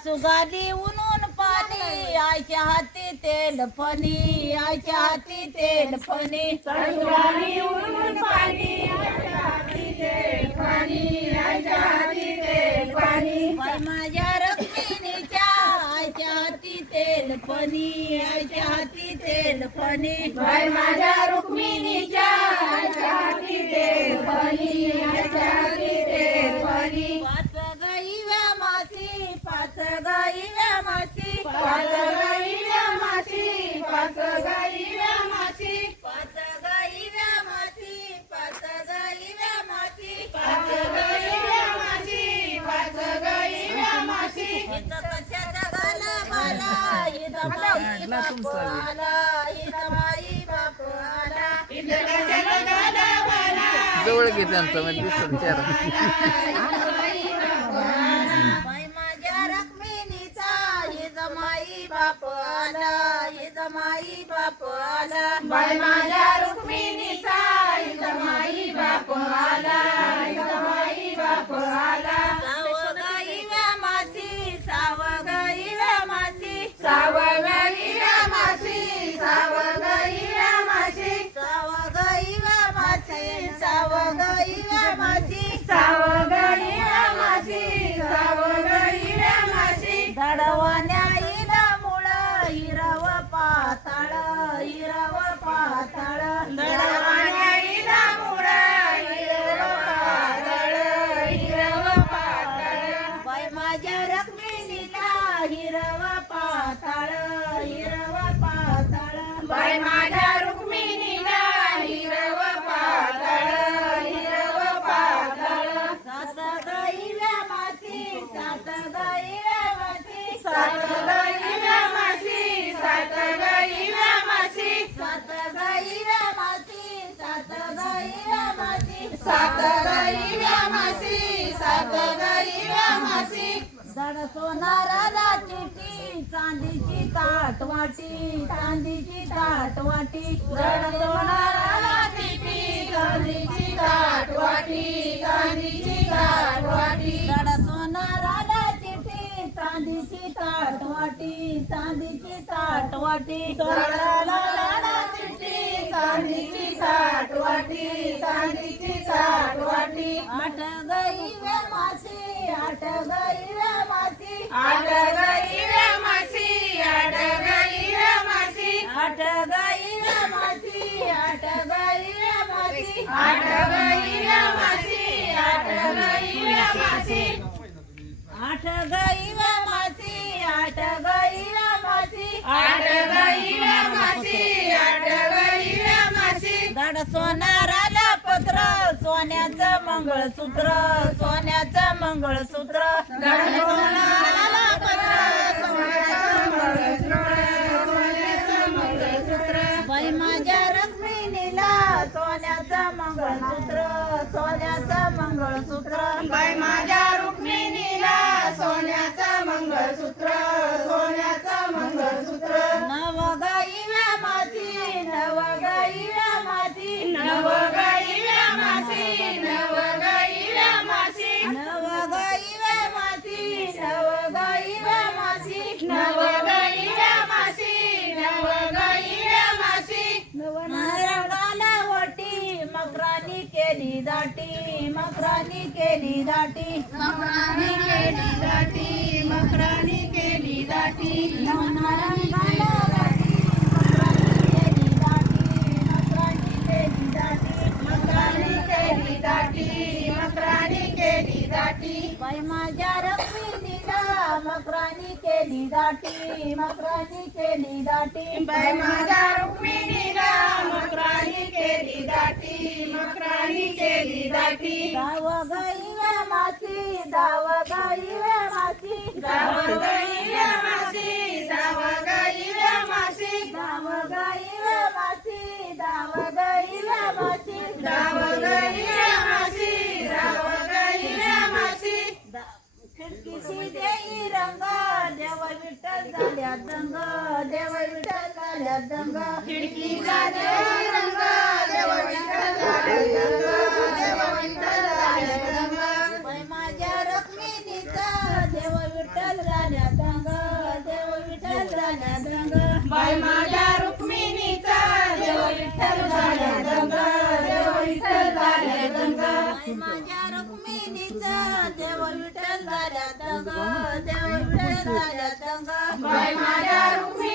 सासू गाली उन्हून पाणी आईच्या हाती तेल फणी आईच्या हाती तेल फणी सासू गाली उन्हून पाणी आईच्या हाती तेल पाणी आईच्या हाती तेल पाणी बाई माझ्या रखमिनीच्या आईच्या हाती तेल फणी आईच्या हाती तेल फणी बाई माझ्या रुक्मिणीच्या आईच्या हाती तेल पाणी आईच्या हाती तेल पाणी पाच गाईव्या मासी पाच गाईव्या मासी पाच गाईव्या मासी पाच गाईव्या मासी पाच गाईव्या मासी पाच गाईव्या मासी पाच गाईव्या मासी पाच गाईव्या मासी इथं कशाचा गाला मला इथं माई बाप आला इथं माई बाप आला इथं कशाला गाला बाला जवळ घे त्यांचं म्हणजे दिसतं चेहरा. बाई माझ्या रखमिनीचा इथं माई बाप आला इथं माई बाप आला बाई माझ्या रुक्मिणीचा इथं माई बाप आला इथं माई बाप आला साव गाईव्या मासी साव गाईव्या मासी साव गाईव्या मासी साव गाईव्या मासी साव गाईव्या मासी साव गाईव्या मासी साव गाईव्या मासी साव गाईव्या मासी दडवाण्या इला मुळ हिरव पाताळ हिरव पाताळ दडवाण्या इला मुळ हिरव पातळ हिरव पातळ बाई माझ्या रखमिनीला हिरव पाताळ हिरव पाताळ बाई माझ्या रुक्मिणीला हिरव पातळ हिरव पातळ सात गाईव्या मासी सात गाईव्या मासी सात गाईव्या मासी सात गाईव्या मासी सात गाईव्या मासी सात गाईव्या मासी सात गाईव्या मासी सात गाईव्या मासी जड सोनाराला चिठी चांदीची ताट वाटी चांदीची ताट वाटी जड सोनाराला चिठी चांदीची ताट वाटी चांदीची ताट वाटी जड सोनाराला चिठी चांदीची ताट वाटी चांदीची ताट वाटी सोनाराला चिठी चांदीची ताट वाटी चांदीची ताट वाटी आठ गाईव्या मासी आठ गाईव्या मासी आठ गाईव्या मासी आठ गाईव्या मासी आठ गाईव्या मासी आठ गाईव्या मासी आठ गाईव्या मासी आठ गाईव्या मासी आठ गाईव्या मासी आठ गाईव्या मासी आठ गाईव्या मासी आठ गाईव्या मासी धड सोनाराला पत्र सोन्याचं मंगळसूत्र सोन्याचं मंगळसूत्र धड सोनाराला पत्र सोन्याचं मंगळसूत्र सोन्याचं मंगळसूत्र बाई माझ्या रखमिनीला सोन्याचं मंगळसूत्र सोन्याचं मंगळसूत्र बाई माझ्या रुक्मिणीला सोन्याचं मंगळसूत्र सोन्याचं मंगळसूत्र नव गाईव्या मासी नव गाईव्या मासी नव गाईव्या मासी नव गाईव्या मासी नव गाईव्या मासी नव गाईव्या मासी नव गाईव्या मासी नव गाईव्या मासी रंगाला वटी मकरानी केली दाटी मकरानी केली दाटी मकरानी केली दाटी मकरानी केली दाटी रंगाला वटी मकरानी केली दाटी मकरानी केली दाटी मकरानी केली दाटी मकरानी केली दाटी बाई माझ्या रखमिनीला मकरानी केली दाटी मकरानी केली दाटी बाई माझ्या रुक्मिणीला मकरानी केली दाटी मकरानी केली दाटी दाव गाईव्या मासी दाव गाईव्या मासी दाव गाईव्या मासी दाव गाईव्या मासी दाव गाईव्या मासी दाव गाईव्या मासी दाव गाईव्या मासी दाव गाईव्या मासी खिडकीची देई रंग देव विठ्ठल झाल्या दंग देव विठ्ठल झाल्या दंग खिडकीचा देव रंग देव विठ्ठल झाला रंग देव विठ्ठल झाला रंग बाई माझ्या रखमिनीचा देव विठ्ठल झाल्या बाई माझ्या रुक्मिणीचा देव विठ्ठल झाल्या दंग देव विठ्ठल झाल्या दंग माझ्या रुक्मिणीचा देव विठ्ठल झाल्या दंग देव विठ्ठल झाल्या दंग बाई माझ्या रुक्मिणीचा